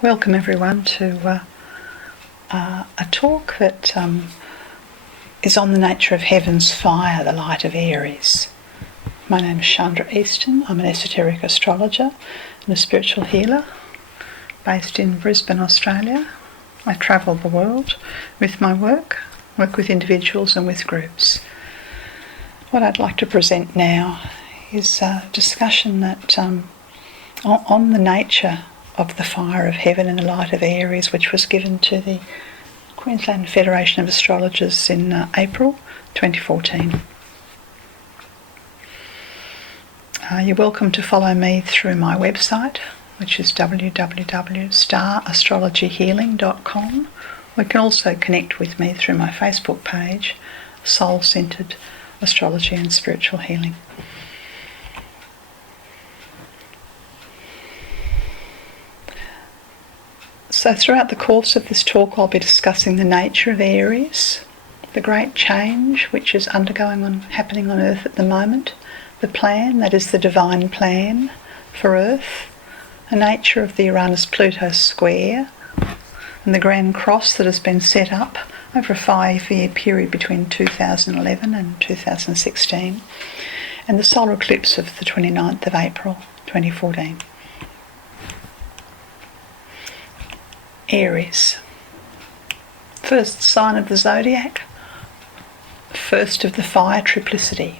Welcome everyone to a talk that is on the nature of heaven's fire, the light of Aries. My name is Chandra Easton. I'm an esoteric astrologer and a spiritual healer based in Brisbane, Australia. I travel the world with my work with individuals and with groups. What I'd like to present now is a discussion that on the nature of the fire of heaven and the light of Aries, which was given to the Queensland Federation of Astrologers in April 2014. You're welcome to follow me through my website, which is www.starastrologyhealing.com. You can also connect with me through my Facebook page, Soul-Centered Astrology and Spiritual Healing. So throughout the course of this talk I'll be discussing the nature of Aries, the great change which is happening on Earth at the moment, the plan, that is the divine plan for Earth, the nature of the Uranus Pluto square, and the grand cross that has been set up over a 5-year period between 2011 and 2016, and the solar eclipse of the 29th of April 2014. Aries, first sign of the zodiac, first of the fire triplicity.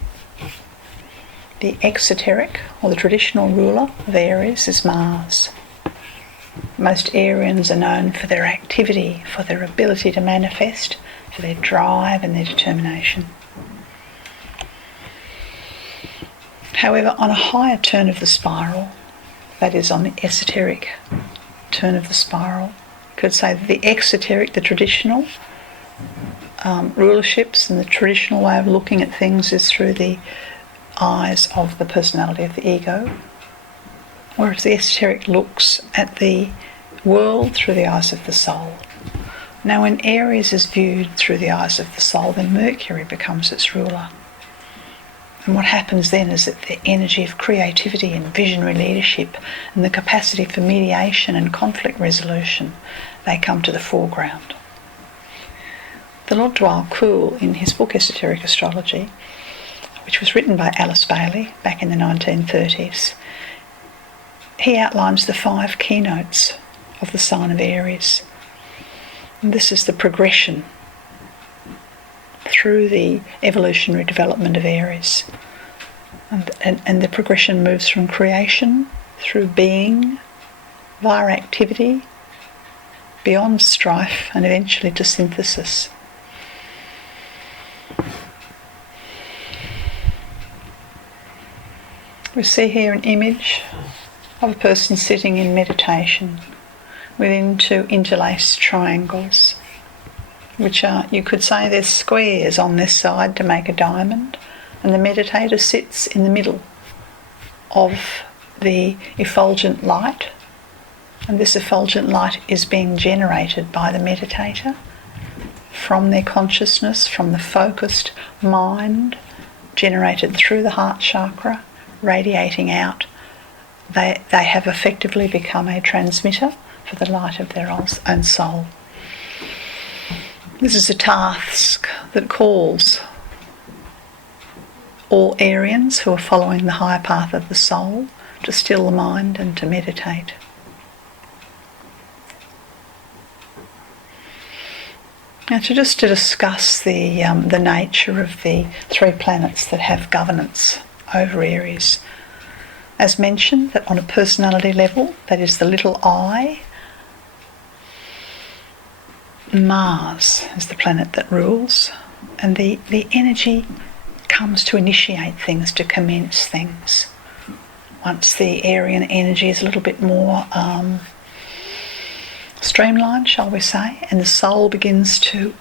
The exoteric, or the traditional ruler of Aries, is Mars. Most Arians are known for their activity, for their ability to manifest, for their drive and their determination. However, on a higher turn of the spiral, that is on the esoteric turn of the spiral, could say that the exoteric, the traditional rulerships and the traditional way of looking at things is through the eyes of the personality of the ego, whereas the esoteric looks at the world through the eyes of the soul. Now when Aries is viewed through the eyes of the soul, then Mercury becomes its ruler. And what happens then is that the energy of creativity and visionary leadership and the capacity for mediation and conflict resolution, they come to the foreground. The Lord Dwell-Cool, in his book Esoteric Astrology, which was written by Alice Bailey back in the 1930s, he outlines the 5 keynotes of the sign of Aries. And this is the progression through the evolutionary development of Aries. And the progression moves from creation, through being, via activity, beyond strife, and eventually to synthesis. We see here an image of a person sitting in meditation within 2 interlaced triangles, which are, you could say, there's squares on this side to make a diamond, and the meditator sits in the middle of the effulgent light, and this effulgent light is being generated by the meditator from their consciousness, from the focused mind, generated through the heart chakra, radiating out. They have effectively become a transmitter for the light of their own soul. This is a task that calls all Arians who are following the higher path of the soul to still the mind and to meditate. Now, to discuss the nature of the 3 planets that have governance over Aries. As mentioned, that on a personality level, that is the little I, Mars is the planet that rules, and the energy comes to initiate things, to commence things. Once the Arian energy is a little bit more streamlined, shall we say, and the soul begins to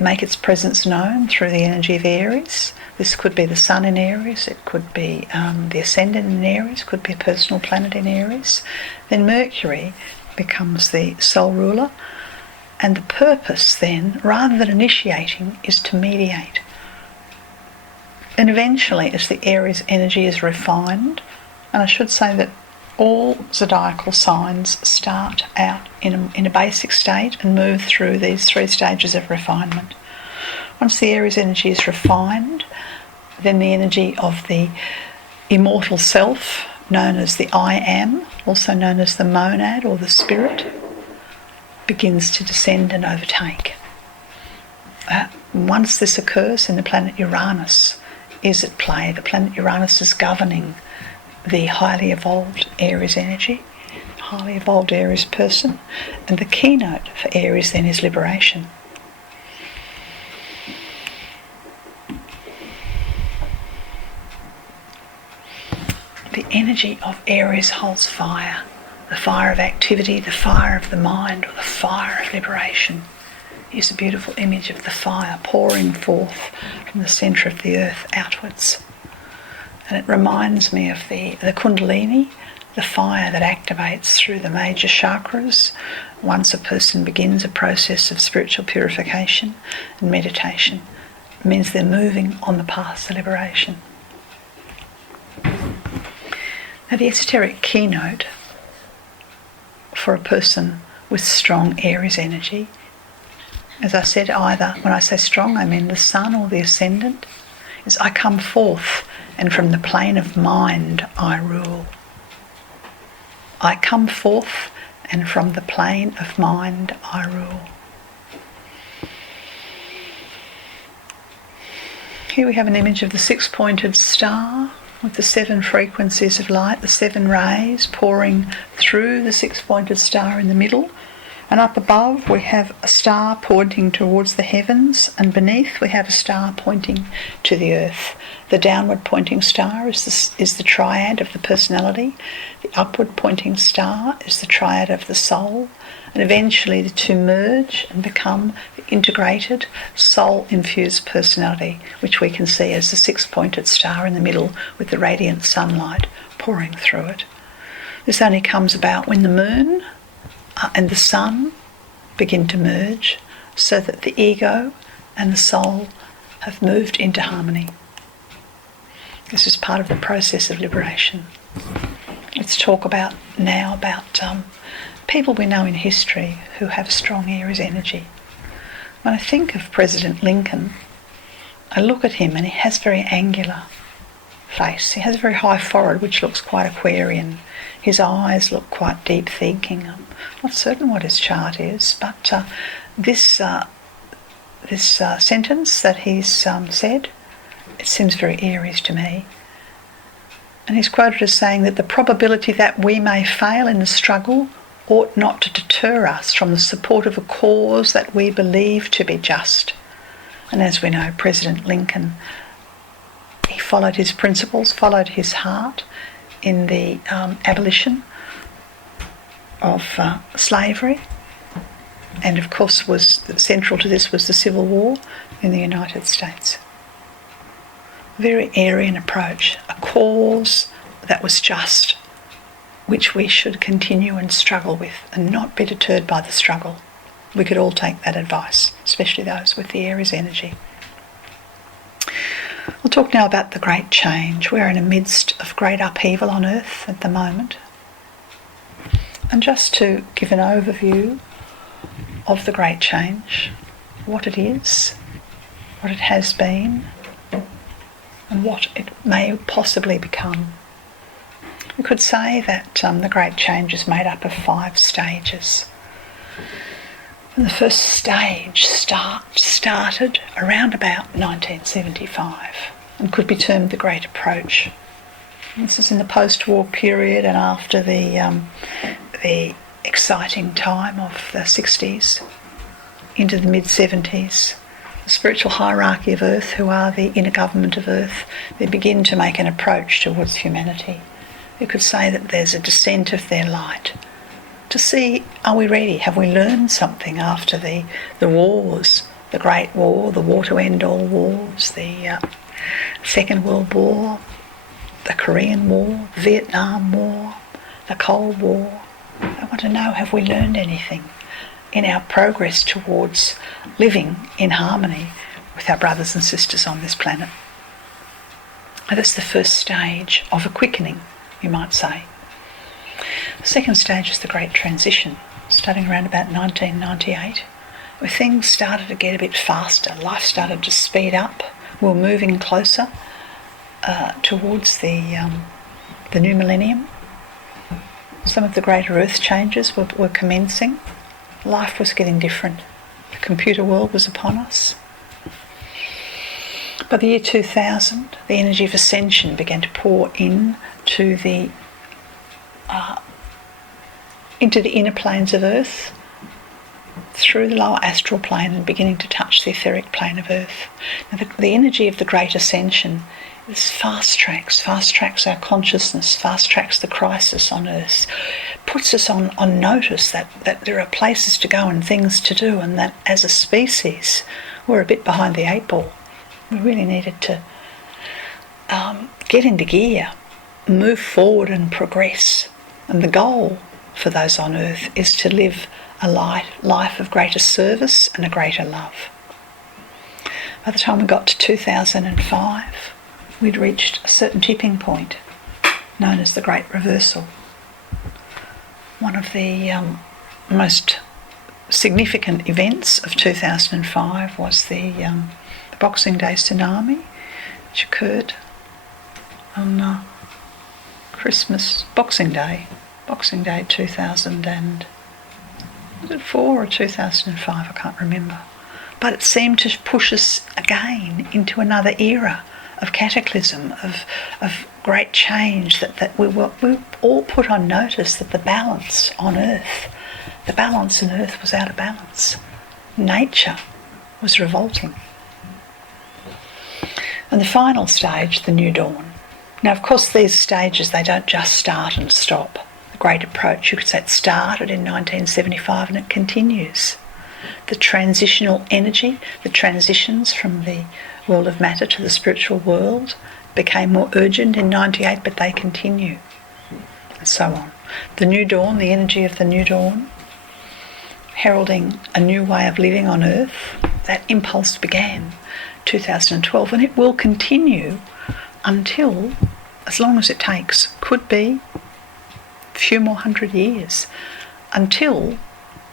make its presence known through the energy of Aries. This could be the sun in Aries, it could be the ascendant in Aries, could be a personal planet in Aries. Then Mercury becomes the soul ruler, and the purpose then, rather than initiating, is to mediate. And eventually, as the Aries energy is refined, and I should say that All zodiacal signs start out in a basic state and move through these 3 stages of refinement. Once the Aries energy is refined, then the energy of the immortal self, known as the I Am, also known as the monad or the spirit, begins to descend and overtake. Once this occurs, then the planet Uranus is at play. The planet Uranus is governing the highly evolved Aries energy, highly evolved Aries person, and the keynote for Aries then is liberation. The energy of Aries holds fire, the fire of activity, the fire of the mind, or the fire of liberation. Here's a beautiful image of the fire pouring forth from the centre of the earth outwards. And it reminds me of the Kundalini, the fire that activates through the major chakras once a person begins a process of spiritual purification and meditation. It means they're moving on the path to liberation. Now, the esoteric keynote for a person with strong Aries energy, as I said, either when I say strong, I mean the sun or the ascendant, is I come forth and from the plane of mind I rule. I come forth and from the plane of mind I rule. Here we have an image of the 6-pointed star with the 7 frequencies of light, the 7 rays pouring through the 6-pointed star in the middle. And up above we have a star pointing towards the heavens, and beneath we have a star pointing to the earth. The downward pointing star is the triad of the personality. The upward pointing star is the triad of the soul. And eventually the two merge and become the integrated soul-infused personality, which we can see as the 6-pointed star in the middle with the radiant sunlight pouring through it. This only comes about when the moon and the sun begin to merge, so that the ego and the soul have moved into harmony. This is part of the process of liberation. Let's talk now about people we know in history who have strong Aries energy. When I think of President Lincoln, I look at him and he has very angular face. He has a very high forehead which looks quite Aquarian. His eyes look quite deep thinking. I'm not certain what his chart is, but this sentence that he's said, it seems very Aries to me. And he's quoted as saying that the probability that we may fail in the struggle ought not to deter us from the support of a cause that we believe to be just. And as we know, President Lincoln, he followed his principles, followed his heart in the abolition of slavery, and of course was central to this was the Civil War in the United States. Very Aryan approach, a cause that was just, which we should continue and struggle with and not be deterred by the struggle. We could all take that advice, especially those with the Aries energy. We'll talk now about the great change. We're in the midst of great upheaval on Earth at the moment. And just to give an overview of the great change, what it is, what it has been, and what it may possibly become. We could say that the great change is made up of 5 stages. And the first stage started around about 1975 and could be termed the Great Approach. And this is in the post-war period and after the exciting time of the 60s into the mid-70s. The spiritual hierarchy of Earth, who are the inner government of Earth, they begin to make an approach towards humanity. You could say that there's a descent of their light to see, are we ready? Have we learned something after the wars, the Great War, the war to end all wars, the Second World War, the Korean War, Vietnam War, the Cold War? I want to know, have we learned anything in our progress towards living in harmony with our brothers and sisters on this planet? And that's the first stage of a quickening, you might say. Second stage is the Great Transition, starting around about 1998, where things started to get a bit faster. Life started to speed up. We were moving closer towards the new millennium. Some of the greater earth changes were commencing. Life was getting different. The computer world was upon us. By the year 2000, the energy of ascension began to pour into the inner planes of Earth, through the lower astral plane and beginning to touch the etheric plane of Earth. Now, the energy of the Great Ascension is fast tracks our consciousness, fast tracks the crisis on Earth, puts us on notice that there are places to go and things to do, and that as a species we're a bit behind the eight ball. We really needed to get into gear, move forward and progress. And the goal for those on Earth is to live a life of greater service and a greater love. By the time we got to 2005, we'd reached a certain tipping point known as the Great Reversal. One of the most significant events of 2005 was the Boxing Day tsunami, which occurred on Boxing Day 2004 or 2005, I can't remember. But it seemed to push us again into another era of cataclysm, of great change, that we all put on notice that the balance in Earth was out of balance. Nature was revolting. And the final stage, the new dawn. Now, of course, these stages, they don't just start and stop. The Great Approach, you could say, it started in 1975 and it continues. The transitional energy, the transitions from the world of matter to the spiritual world became more urgent in 98, but they continue, and so on. The new dawn, the energy of the new dawn, heralding a new way of living on Earth, that impulse began 2012, and it will continue until, as long as it takes, could be a few more 100 years, until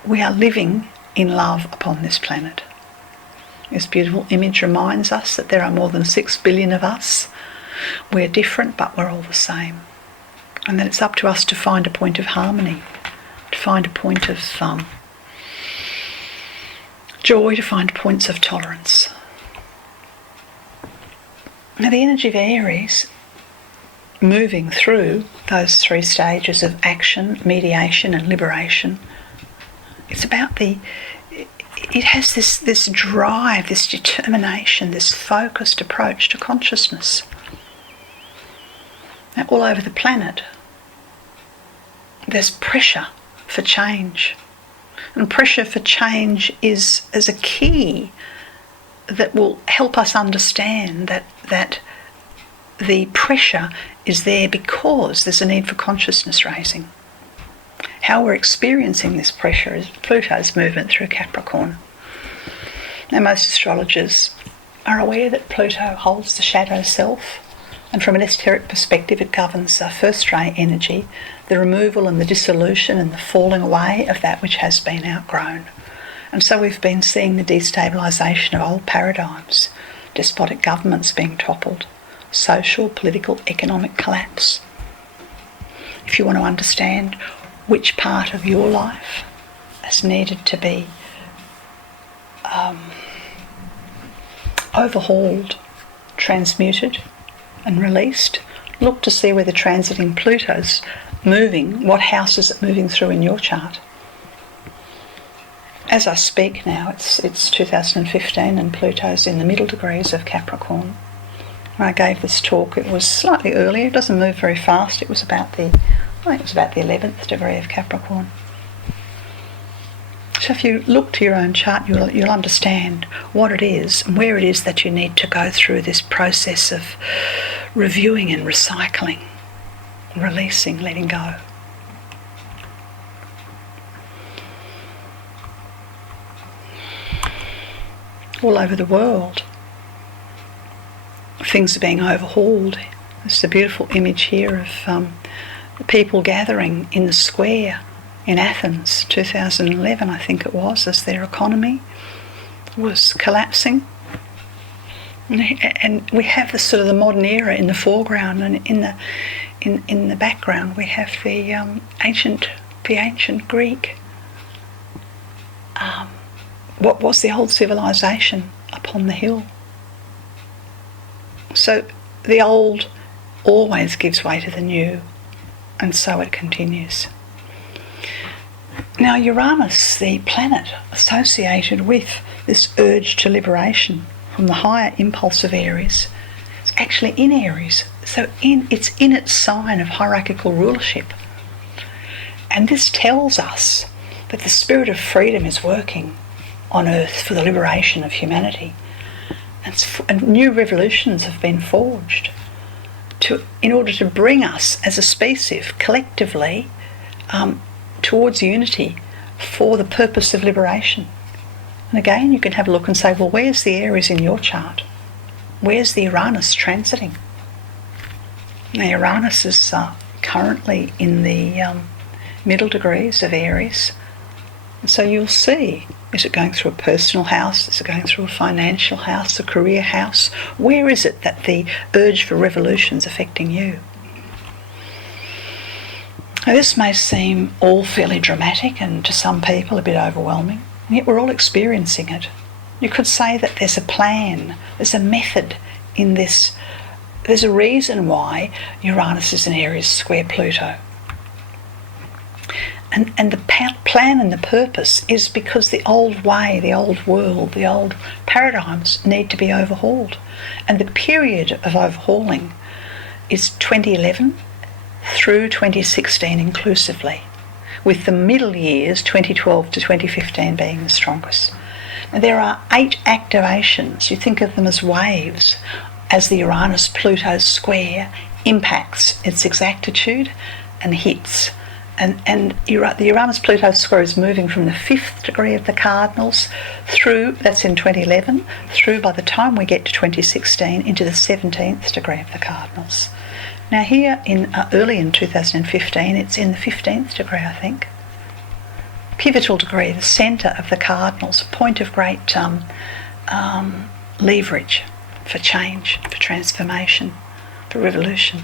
we are living in love upon this planet. This beautiful image reminds us that there are more than 6 billion of us. We're different, but we're all the same. And that it's up to us to find a point of harmony, to find a point of joy, to find points of tolerance. Now, the energy of Aries, moving through those 3 stages of action, mediation and liberation, it's about it has this drive, this determination, this focused approach to consciousness. Now, all over the planet, there's pressure for change. And pressure for change is a key that will help us understand that the pressure is there because there's a need for consciousness raising. How we're experiencing this pressure is Pluto's movement through Capricorn. Now, most astrologers are aware that Pluto holds the shadow self, and from an esoteric perspective it governs first ray energy, the removal and the dissolution and the falling away of that which has been outgrown. And so we've been seeing the destabilisation of old paradigms, despotic governments being toppled, social, political, economic collapse. If you want to understand which part of your life has needed to be overhauled, transmuted and released, look to see where the transiting Pluto's moving, what house is it moving through in your chart. As I speak now, it's 2015 and Pluto's in the middle degrees of Capricorn. When I gave this talk, it was slightly earlier. It doesn't move very fast. It was about the 11th degree of Capricorn. So if you look to your own chart, you'll understand what it is and where it is that you need to go through this process of reviewing and recycling, releasing, letting go. All over the world, things are being overhauled. There's a beautiful image here of The people gathering in the square in Athens, 2011 I think it was, as their economy was collapsing. And we have the sort of the modern era in the foreground, and in the background we have the ancient Greek. What was the old civilization upon the hill? So the old always gives way to the new, and so it continues. Now Uranus, the planet associated with this urge to liberation from the higher impulse of Aries, is actually in Aries. So it's in its sign of hierarchical rulership. And this tells us that the spirit of freedom is working on Earth for the liberation of humanity. And new revolutions have been forged in order to bring us as a species collectively towards unity for the purpose of liberation. And again, you can have a look and say, well, where's the Aries in your chart? Where's the Uranus transiting? Now, Uranus is currently in the middle degrees of Aries. And so you'll see, is it going through a personal house? Is it going through a financial house, a career house? Where is it that the urge for revolution is affecting you? Now, this may seem all fairly dramatic and to some people a bit overwhelming, and yet we're all experiencing it. You could say that there's a plan, there's a method in this. There's a reason why Uranus is in Aries square Pluto. And the plan and the purpose is because the old way, the old world, the old paradigms need to be overhauled. And the period of overhauling is 2011 through 2016 inclusively, with the middle years, 2012 to 2015, being the strongest. Now, there are 8 activations. You think of them as waves, as the Uranus-Pluto square impacts its exactitude and hits. And the Uranus-Pluto square is moving from the 5th degree of the cardinals through, that's in 2011, through by the time we get to 2016 into the 17th degree of the cardinals. Now here, early in 2015, it's in the 15th degree, I think. Pivotal degree, the centre of the cardinals, a point of great leverage for change, for transformation, for revolution.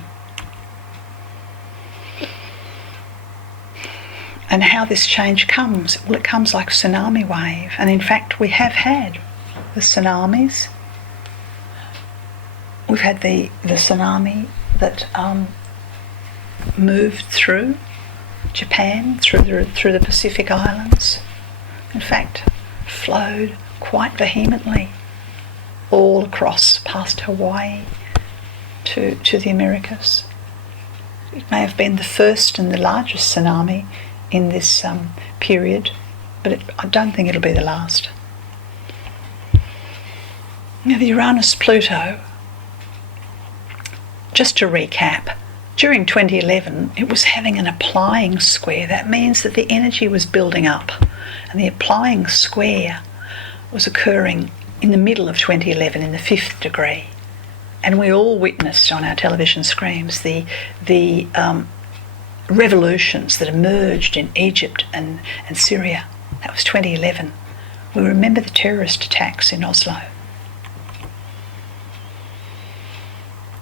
And how this change comes, well, it comes like a tsunami wave. And in fact, we have had the tsunamis. We've had the tsunami that moved through Japan, through the Pacific Islands. In fact, flowed quite vehemently all across past Hawaii to the Americas. It may have been the first and the largest tsunami in this period, but I don't think it'll be the last. Now, the Uranus-Pluto, just to recap, during 2011 it was having an applying square. That means that the energy was building up, and the applying square was occurring in the middle of 2011 in the 5th degree. And we all witnessed on our television screens the revolutions that emerged in Egypt and Syria. That was 2011. We remember the terrorist attacks in Oslo.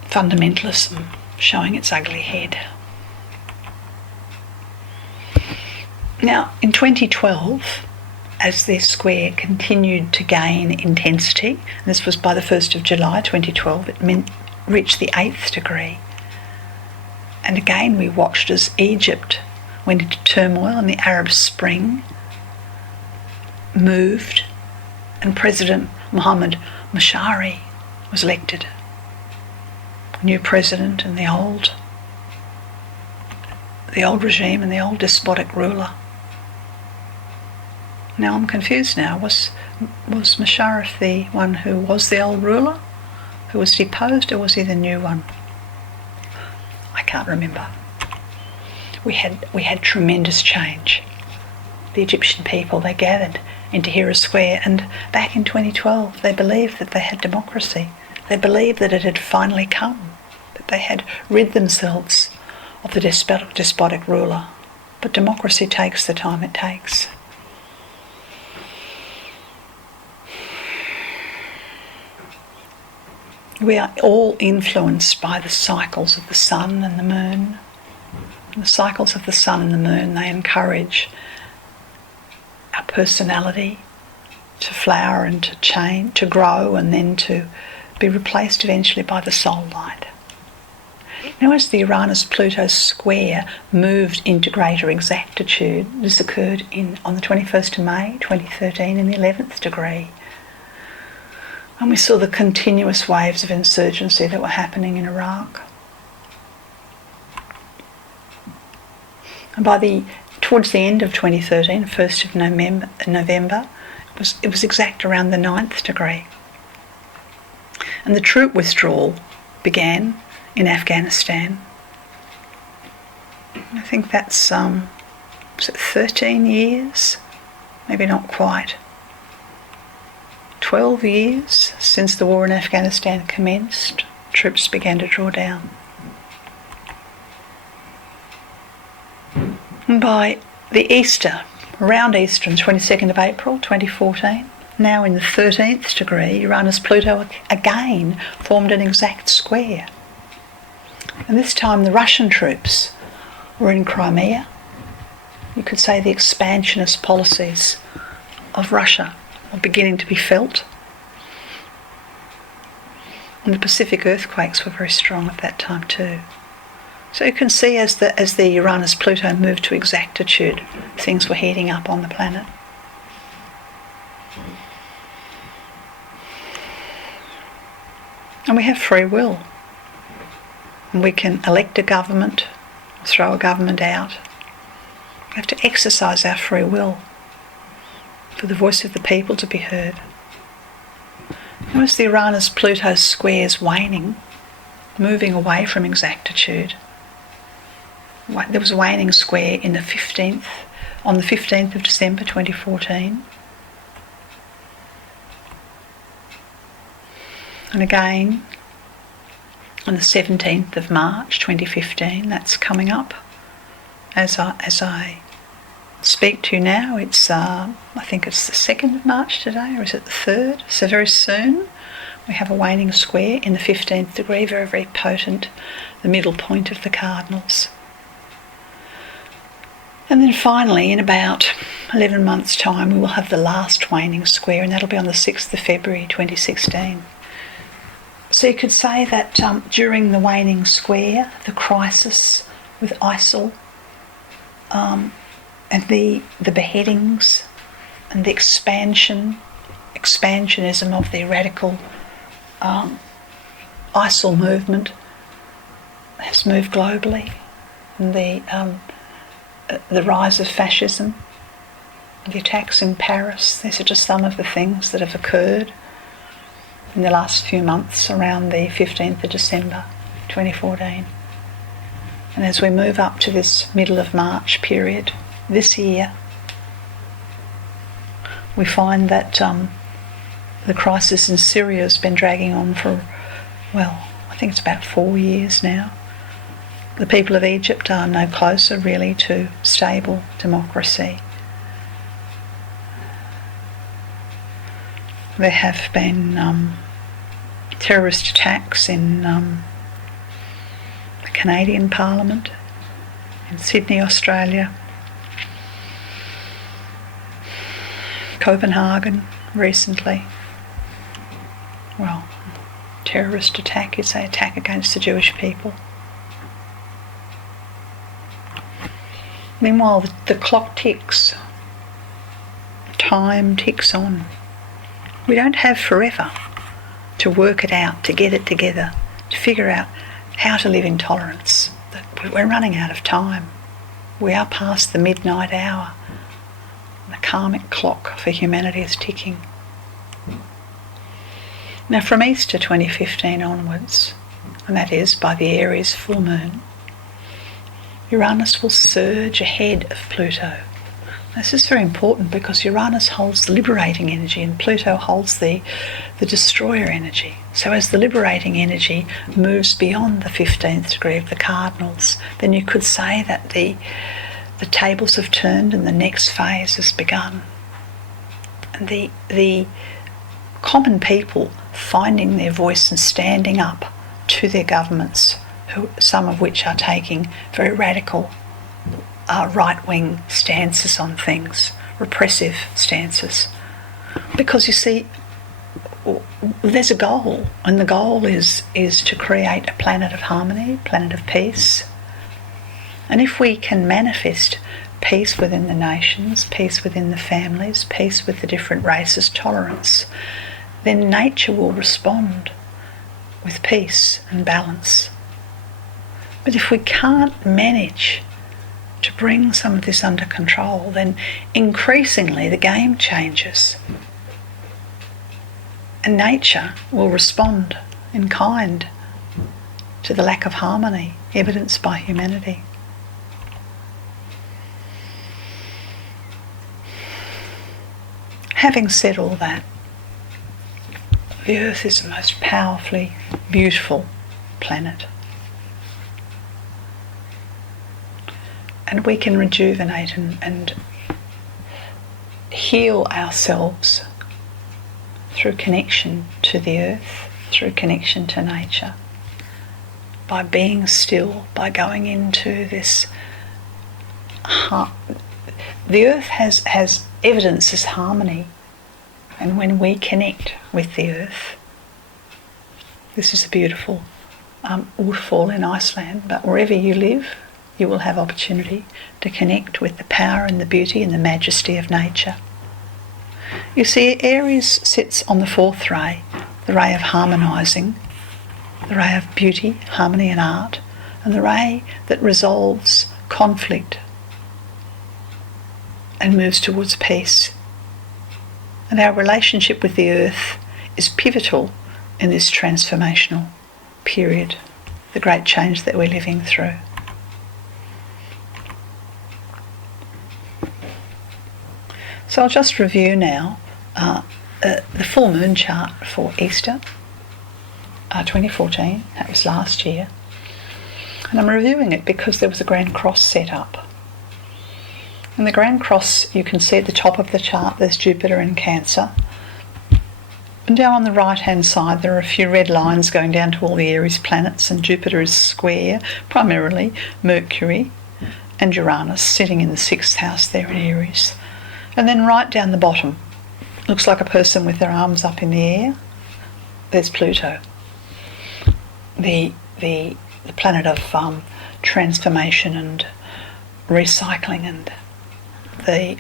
Fundamentalism showing its ugly head. Now, in 2012, as this square continued to gain intensity, and this was by the 1st of July 2012, it reached the 8th degree. And again we watched as Egypt went into turmoil and the Arab Spring moved, and President Mohammed Mashari was elected. New president, and the old regime and the old despotic ruler. Now I'm confused now. Was Musharraf the one who was the old ruler, who was deposed, or was he the new one? I can't remember. We had tremendous change. The Egyptian people, they gathered into Tahrir Square, and back in 2012 they believed that they had democracy. They believed that it had finally come, that they had rid themselves of the despotic ruler. But democracy takes the time it takes. We are all influenced by the cycles of the sun and the moon. The cycles of the sun and the moon, they encourage our personality to flower and to change, to grow, and then to be replaced eventually by the soul light. Now, as the Uranus Pluto square moved into greater exactitude, this occurred on the 21st of May 2013 in the 11th degree. And we saw the continuous waves of insurgency that were happening in Iraq. And towards the end of 2013, 1st of November, it was exact around the 9th degree. And the troop withdrawal began in Afghanistan. I think that's, was it 13 years? Maybe not quite. 12 years since the war in Afghanistan commenced, troops began to draw down. And by the Easter, around Easter on 22nd of April 2014, now in the 13th degree, Uranus Pluto again formed an exact square. And this time the Russian troops were in Crimea. You could say the expansionist policies of Russia were beginning to be felt. And the Pacific earthquakes were very strong at that time too. So you can see as the Uranus Pluto moved to exactitude, things were heating up on the planet. And we have free will. And we can elect a government, throw a government out. We have to exercise our free will for the voice of the people to be heard. Now, as the Uranus Pluto square is waning, moving away from exactitude, there was a waning square on the 15th of December 2014. And again, on the 17th of March 2015, that's coming up. As I speak to you now, it's I think it's the 2nd of March today, or is it the 3rd? So very soon we have a waning square in the 15th degree, very, very potent, the middle point of the cardinals. And then finally, in about 11 months' time, we will have the last waning square, and that'll be on the 6th of February 2016. So you could say that during the waning square, the crisis with ISIL, and the beheadings and the expansionism of the radical ISIL movement has moved globally, and the rise of fascism, the attacks in Paris, these are just some of the things that have occurred in the last few months around the 15th of December 2014. And as we move up to this middle of March period this year, we find that the crisis in Syria has been dragging on for, well, I think it's about 4 years now. The people of Egypt are no closer really to stable democracy. There have been terrorist attacks in the Canadian Parliament, in Sydney, Australia, Copenhagen recently. Well, terrorist attack, you'd say attack against the Jewish people. Meanwhile, the clock ticks. Time ticks on. We don't have forever to work it out, to get it together, to figure out how to live in tolerance. We're running out of time. We are past the midnight hour. The karmic clock for humanity is ticking. Now, from Easter 2015 onwards, and that is by the Aries full moon, Uranus will surge ahead of Pluto This is very important because Uranus holds the liberating energy and Pluto holds the destroyer energy. So as the liberating energy moves beyond the 15th degree of the cardinals, then you could say that the tables have turned and the next phase has begun. And the common people finding their voice and standing up to their governments, some of which are taking very radical right-wing stances on things, repressive stances. Because you see, there's a goal, and the goal is to create a planet of harmony, planet of peace. And if we can manifest peace within the nations, peace within the families, peace with the different races, tolerance, then nature will respond with peace and balance. But if we can't manage to bring some of this under control, then increasingly the game changes. And nature will respond in kind to the lack of harmony evidenced by humanity. Having said all that, the Earth is the most powerfully beautiful planet. And we can rejuvenate and heal ourselves through connection to the earth, through connection to nature, by being still, by going into this the earth has evidence as harmony, and when we connect with the earth, this is a beautiful waterfall in Iceland, but wherever you live, you will have opportunity to connect with the power and the beauty and the majesty of nature. You see, Aries sits on the fourth ray, the ray of harmonising, the ray of beauty, harmony and art, and the ray that resolves conflict and moves towards peace. And our relationship with the earth is pivotal in this transformational period, the great change that we're living through. So I'll just review now the full moon chart for Easter 2014. That was last year. And I'm reviewing it because there was a Grand Cross set up. And the Grand Cross, you can see at the top of the chart, there's Jupiter in Cancer. And down on the right-hand side, there are a few red lines going down to all the Aries planets, and Jupiter is square, primarily Mercury and Uranus, sitting in the 6th house there in Aries. And then right down the bottom, looks like a person with their arms up in the air. There's Pluto, the planet of transformation and recycling and the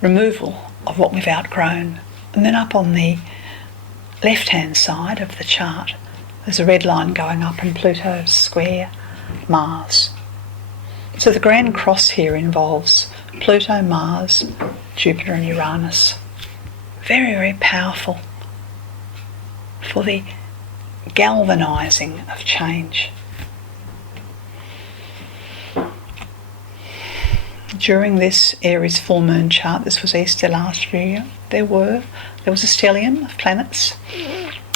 removal of what we've outgrown. And then up on the left-hand side of the chart, there's a red line going up, and Pluto square Mars. So the Grand Cross here involves Pluto, Mars, Jupiter and Uranus. Very, very powerful for the galvanising of change. During this Aries full moon chart, this was Easter last year, there was a stellium of planets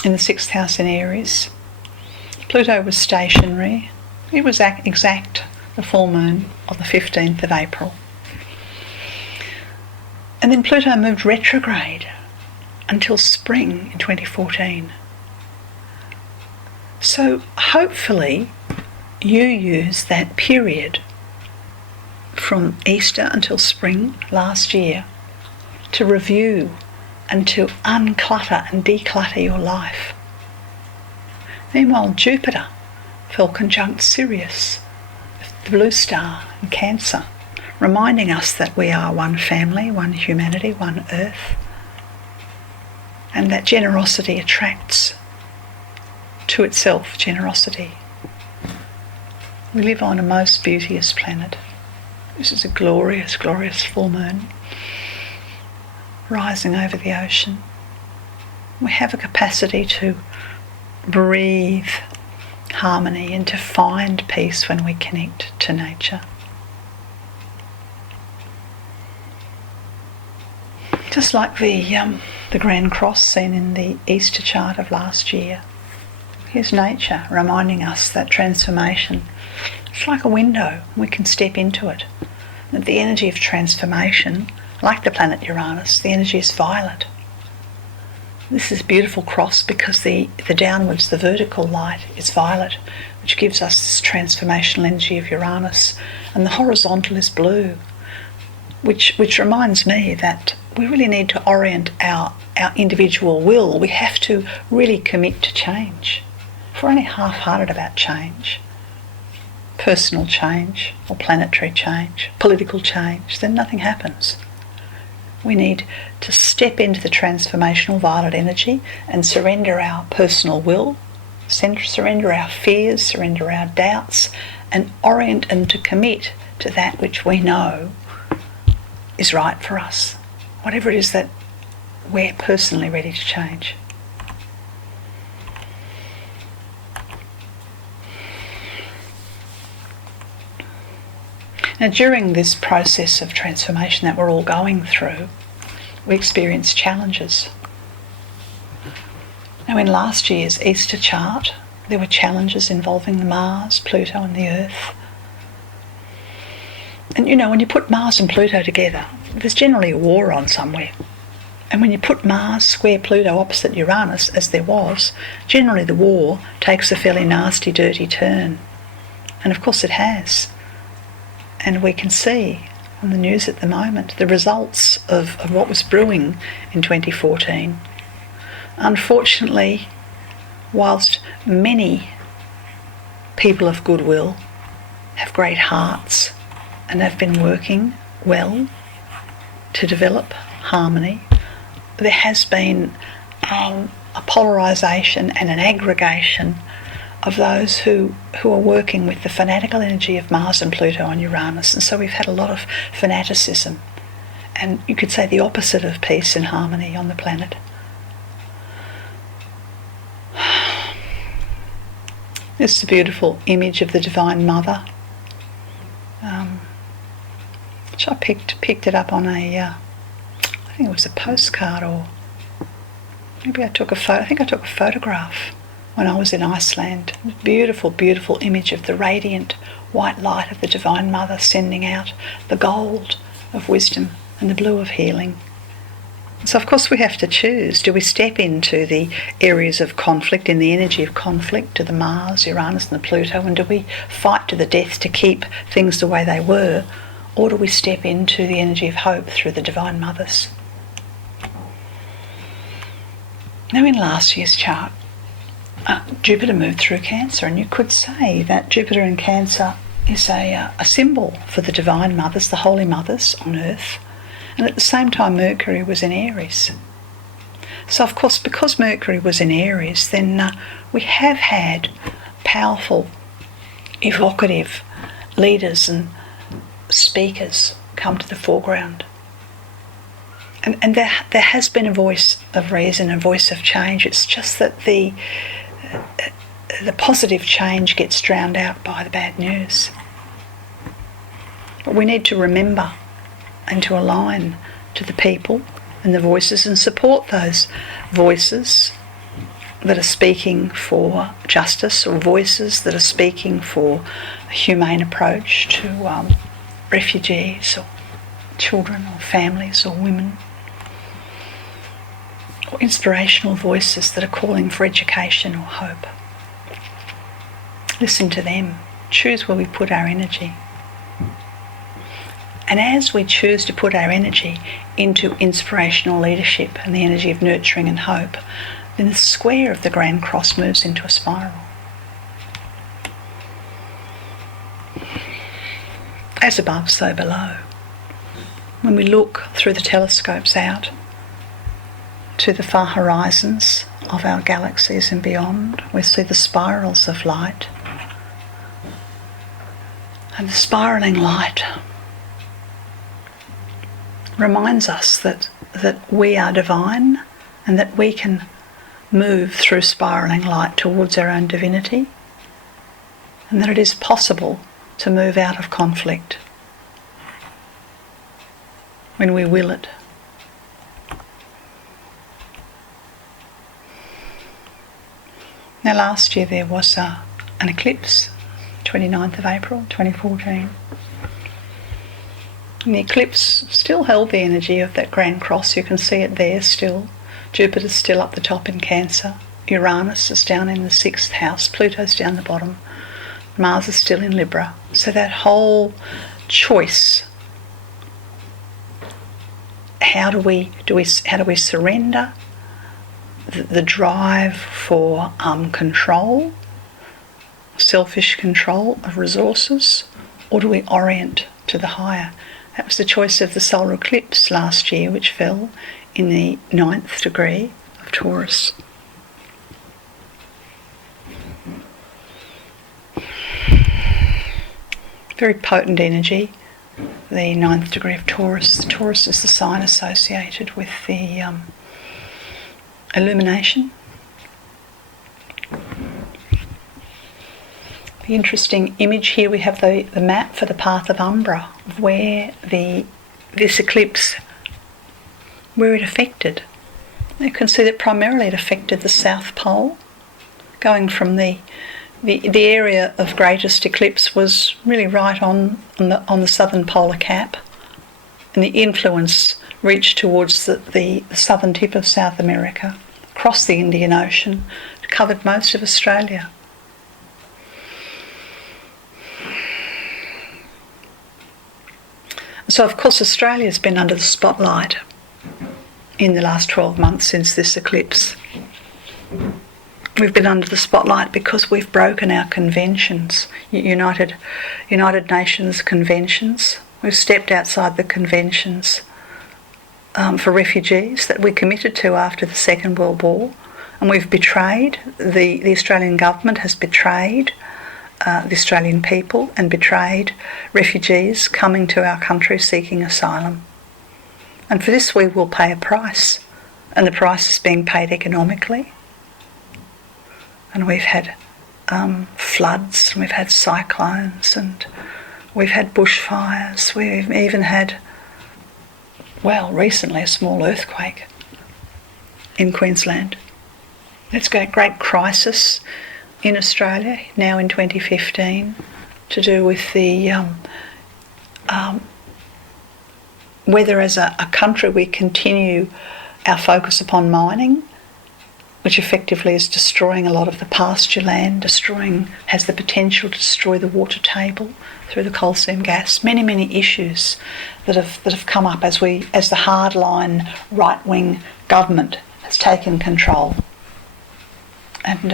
in the 6th house in Aries. Pluto was stationary. It was exact the full moon of the 15th of April. And then Pluto moved retrograde until spring in 2014. So hopefully you use that period from Easter until spring last year to review and to unclutter and declutter your life. Meanwhile, Jupiter fell conjunct Sirius, the blue star in Cancer, reminding us that we are one family, one humanity, one earth, and that generosity attracts to itself generosity. We live on a most beauteous planet. This is a glorious, glorious full moon rising over the ocean. We have a capacity to breathe harmony and to find peace when we connect to nature. Just like the Grand Cross seen in the Easter chart of last year. Here's nature reminding us that transformation, it's like a window, we can step into it. That the energy of transformation, like the planet Uranus, the energy is violet. This is a beautiful cross because the downwards, the vertical light is violet, which gives us this transformational energy of Uranus, and the horizontal is blue, which reminds me that we really need to orient our individual will. We have to really commit to change. If we're only half-hearted about change, personal change or planetary change, political change, then nothing happens. We need to step into the transformational violet energy and surrender our personal will, surrender our fears, surrender our doubts, and orient and to commit to that which we know is right for us, whatever it is that we're personally ready to change. Now, during this process of transformation that we're all going through, we experience challenges. Now, in last year's Easter chart, there were challenges involving the Mars, Pluto and the Earth. And you know, when you put Mars and Pluto together, there's generally a war on somewhere. And when you put Mars square Pluto opposite Uranus, as there was, generally the war takes a fairly nasty, dirty turn. And of course it has. And we can see on the news at the moment the results of what was brewing in 2014. Unfortunately, whilst many people of goodwill have great hearts and have been working well to develop harmony, there has been a polarisation and an aggregation of those who are working with the fanatical energy of Mars and Pluto and Uranus. And so we've had a lot of fanaticism, and you could say the opposite of peace and harmony on the planet. This is a beautiful image of the Divine Mother, which I picked it up on I think it was a postcard, or maybe I took a photo. I think I took a photograph when I was in Iceland. Beautiful, beautiful image of the radiant white light of the Divine Mother sending out the gold of wisdom and the blue of healing. So of course we have to choose. Do we step into the areas of conflict, in the energy of conflict, to the Mars, Uranus and the Pluto, and do we fight to the death to keep things the way they were, or do we step into the energy of hope through the Divine Mothers? Now, in last year's chart, Jupiter moved through Cancer, and you could say that Jupiter in Cancer is a symbol for the Divine Mothers, the Holy Mothers on Earth, and at the same time Mercury was in Aries. So of course, because Mercury was in Aries, then we have had powerful, evocative leaders and speakers come to the foreground. And there has been a voice of reason, a voice of change. It's just that the positive change gets drowned out by the bad news. But we need to remember and to align to the people and the voices and support those voices that are speaking for justice, or voices that are speaking for a humane approach to refugees or children or families or women, or inspirational voices that are calling for education or hope. Listen to them. Choose where we put our energy. And as we choose to put our energy into inspirational leadership and the energy of nurturing and hope, then the square of the Grand Cross moves into a spiral. As above, so below. When we look through the telescopes out to the far horizons of our galaxies and beyond, we see the spirals of light. And the spiraling light reminds us that we are divine and that we can move through spiraling light towards our own divinity, and that it is possible to move out of conflict when we will it. Now last year there was an eclipse, 29th of April 2014. And the eclipse still held the energy of that Grand Cross. You can see it there still. Jupiter's still up the top in Cancer. Uranus is down in the 6th house. Pluto's down the bottom. Mars is still in Libra. So that whole choice, how do we surrender the drive for control, selfish control of resources, or do we orient to the higher? That was the choice of the solar eclipse last year, which fell in the 9th degree of Taurus. Very potent energy, the 9th degree of Taurus. Taurus is the sign associated with the illumination. The interesting image here, we have the map for the path of Umbra, of where this eclipse, where it affected. You can see that primarily it affected the South Pole, going from the area of greatest eclipse was really right on the southern polar cap, and the influence reached towards the southern tip of South America, across the Indian Ocean, it covered most of Australia. So of course Australia's been under the spotlight in the last 12 months since this eclipse. We've been under the spotlight because we've broken our conventions, United Nations conventions. We've stepped outside the conventions for refugees that we committed to after the Second World War, and we've betrayed, the Australian government has betrayed the Australian people and betrayed refugees coming to our country seeking asylum. And for this we will pay a price, and the price is being paid economically. And we've had floods, and we've had cyclones, and we've had bushfires. We've even had, well, recently a small earthquake in Queensland. It's got a great crisis in Australia now in 2015 to do with the whether as a country we continue our focus upon mining, which effectively is destroying a lot of the pasture land, has the potential to destroy the water table through the coal seam gas. Many issues that have come up as the hardline right-wing government has taken control and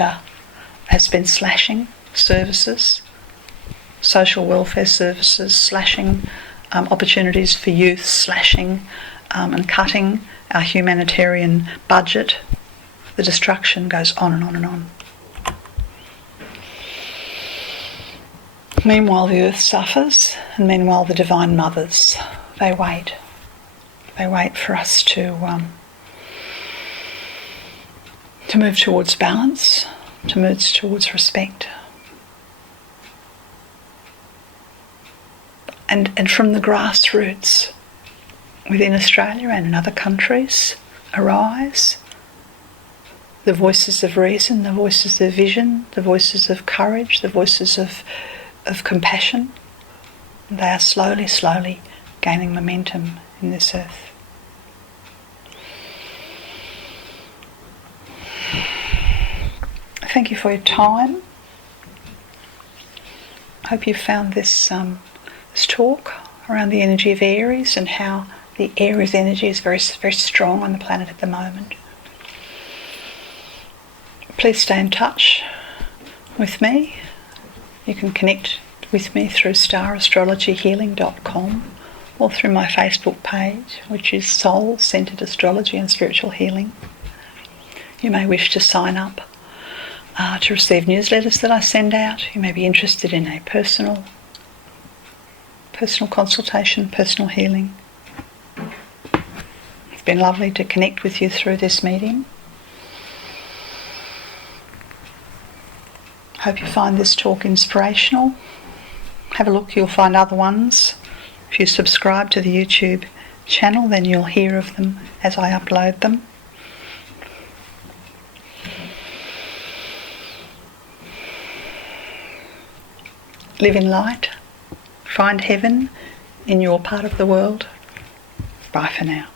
has been slashing services, social welfare services, slashing opportunities for youth, slashing and cutting our humanitarian budget. The destruction goes on and on and on. Meanwhile, the earth suffers, and meanwhile, the divine mothers, they wait. They wait for us to move towards balance, to move towards respect. And from the grassroots within Australia and in other countries arise the voices of reason, the voices of vision, the voices of courage, the voices of compassion. They are slowly gaining momentum in this earth. Thank you for your time. I hope you found this talk around the energy of Aries and how the Aries energy is very, very strong on the planet at the moment. Please stay in touch with me. You can connect with me through starastrologyhealing.com or through my Facebook page, which is Soul Centered Astrology and Spiritual Healing. You may wish to sign up to receive newsletters that I send out. You may be interested in a personal consultation, personal healing. It's been lovely to connect with you through this medium. Hope you find this talk inspirational. Have a look, you'll find other ones. If you subscribe to the YouTube channel, then you'll hear of them as I upload them. live in light, find heaven in your part of the world. Bye for now.